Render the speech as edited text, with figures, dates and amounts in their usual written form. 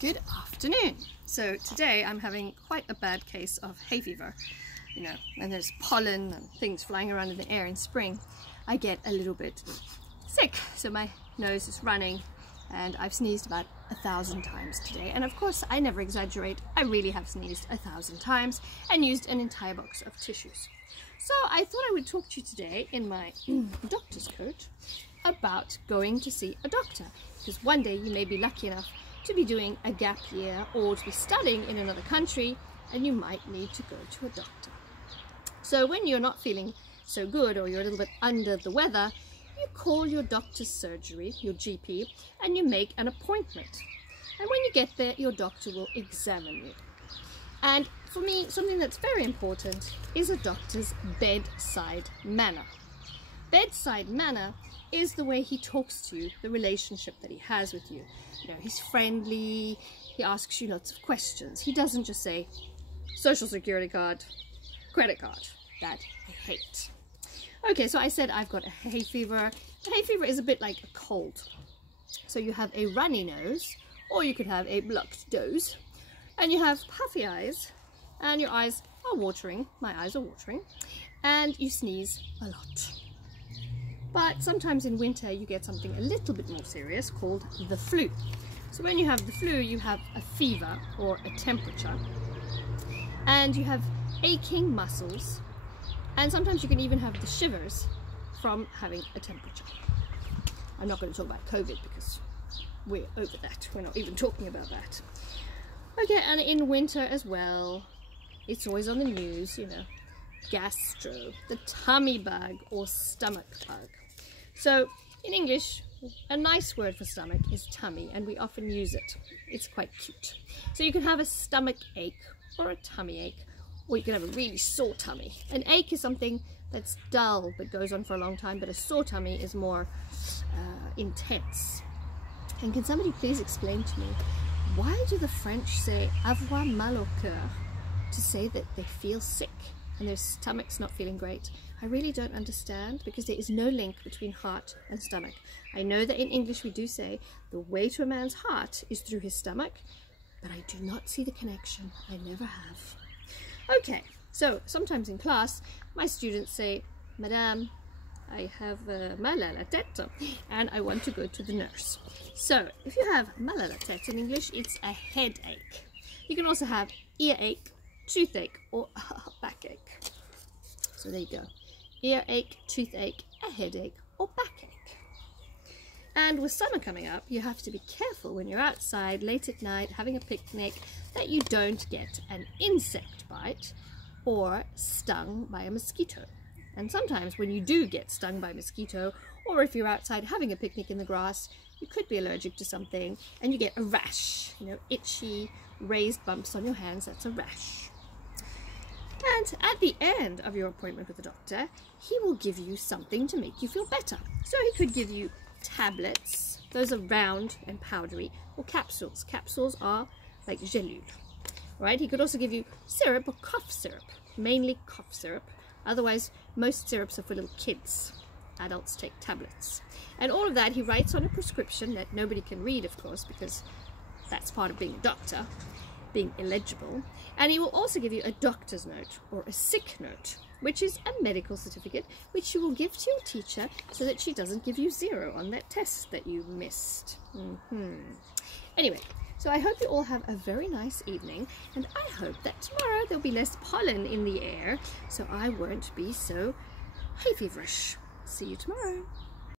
Good afternoon. So today I'm having quite a bad case of hay fever. You know, when there's pollen and things flying around in the air in spring, I get a little bit sick. So my nose is running and I've sneezed about 1,000 times today. And of course, I never exaggerate. I really have sneezed 1,000 times and used an entire box of tissues. So I thought I would talk to you today in my doctor's coat about going to see a doctor. Because one day you may be lucky enough to be doing a gap year or to be studying in another country, and you might need to go to a doctor. So when you're not feeling so good or you're a little bit under the weather, you call your doctor's surgery, your GP, and you make an appointment. And when you get there, your doctor will examine you. And for me, something that's very important is a doctor's bedside manner. Bedside manner is the way he talks to you, the relationship that he has with you. You know, he's friendly, he asks you lots of questions. He doesn't just say, social security card, credit card. That I hate. Okay, so I said I've got a hay fever. A hay fever is a bit like a cold. So you have a runny nose, or you could have a blocked nose, and you have puffy eyes, and your eyes are watering, my eyes are watering, and you sneeze a lot. But sometimes in winter you get something a little bit more serious called the flu. So when you have the flu, you have a fever or a temperature, and you have aching muscles, and sometimes you can even have the shivers from having a temperature. I'm not going to talk about COVID because we're over that. We're not even talking about that. Okay, and in winter as well, it's always on the news, you know, gastro, the tummy bug or stomach bug. So in English, a nice word for stomach is tummy, and we often use it. It's quite cute. So you can have a stomach ache or a tummy ache, or you can have a really sore tummy. An ache is something that's dull but goes on for a long time, but a sore tummy is more intense. And can somebody please explain to me, why do the French say avoir mal au cœur to say that they feel sick and their stomach's not feeling great? I really don't understand, because there is no link between heart and stomach. I know that in English we do say the way to a man's heart is through his stomach, but I do not see the connection. I never have. Okay, so sometimes in class my students say, Madame, I have mal à la tête and I want to go to the nurse. So if you have mal à la tête in English, it's a headache. You can also have earache, toothache, or backache. So there you go. Earache, toothache, a headache, or backache. And with summer coming up, you have to be careful when you're outside late at night having a picnic that you don't get an insect bite or stung by a mosquito. And sometimes when you do get stung by a mosquito, or if you're outside having a picnic in the grass, you could be allergic to something and you get a rash, you know, itchy, raised bumps on your hands. That's a rash. And at the end of your appointment with the doctor, he will give you something to make you feel better. So he could give you tablets, those are round and powdery, or capsules. Capsules are like gelule, right? He could also give you syrup or cough syrup, mainly cough syrup. Otherwise, most syrups are for little kids. Adults take tablets. And all of that he writes on a prescription that nobody can read, of course, because that's part of being a doctor, being illegible. And he will also give you a doctor's note or a sick note, which is a medical certificate which you will give to your teacher so that she doesn't give you 0 on that test that you missed. Anyway, so I hope you all have a very nice evening, and I hope that tomorrow there'll be less pollen in the air so I won't be so hay feverish. See you tomorrow.